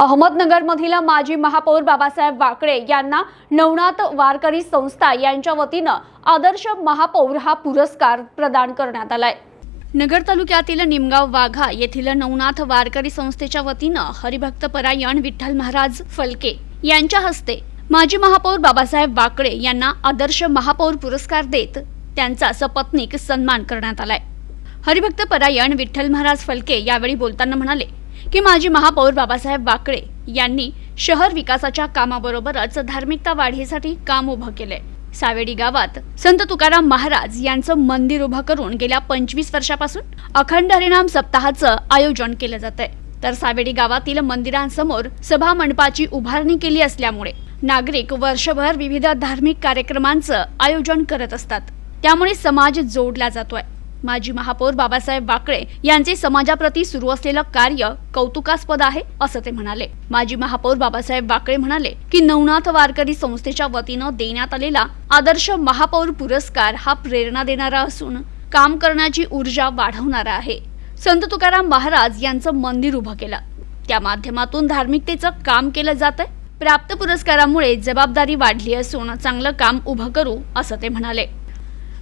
अहमदनगरमधील माजी महापौर बाबासाहेब वाकळे यांना नवनाथ वारकरी संस्था यांच्या वतीनं आदर्श महापौर हा पुरस्कार प्रदान करण्यात आलाय. नगर तालुक्यातील निमगाव वाघा येथील नवनाथ वारकरी संस्थेच्या वतीनं हरिभक्त परायण विठ्ठल महाराज फलके यांच्या हस्ते माजी महापौर बाबासाहेब वाकळे यांना आदर्श महापौर पुरस्कार देत त्यांचा सपत्नीक सन्मान करण्यात आलाय. हरिभक्त परायण विठ्ठल महाराज फलके यावेळी बोलताना म्हणाले की माजी महापौर बाबासाहेब वाकळे यांनी शहर विकासाच्या कामाबरोबरच धार्मिकता वाढीसाठी काम उभं केलंय. सावेडी गावात संत तुकाराम महाराज यांचं मंदिर उभं करून गेल्या पंचवीस वर्षापासून अखंड हरिनाम सप्ताहाचं आयोजन केलं जात आहे तर सावेडी गावातील मंदिरांसमोर सभा मंडपाची उभारणी केली असल्यामुळे नागरिक वर्षभर विविध धार्मिक कार्यक्रमांचं आयोजन करत असतात. त्यामुळे समाज जोडला जातोय. माजी महापौर बाबासाहेब वाकळे यांचे समाजाप्रती सुरू असलेलं कार्य कौतुकास्पद आहे असं ते म्हणाले. माजी महापौर बाबासाहेब वाकळे म्हणाले की नवनाथ वारकरी संस्थेच्या वतीनं देण्यात आलेला आदर्श महापौर पुरस्कार हा प्रेरणा देणारा असून काम करण्याची ऊर्जा वाढवणारा आहे. संत तुकाराम महाराज यांचं मंदिर उभं केलं. त्या माध्यमातून धार्मिकतेचं काम केलं जात आहे प्राप्त पुरस्कारामुळे जबाबदारी वाढली असून चांगलं काम उभं करू असं ते म्हणाले.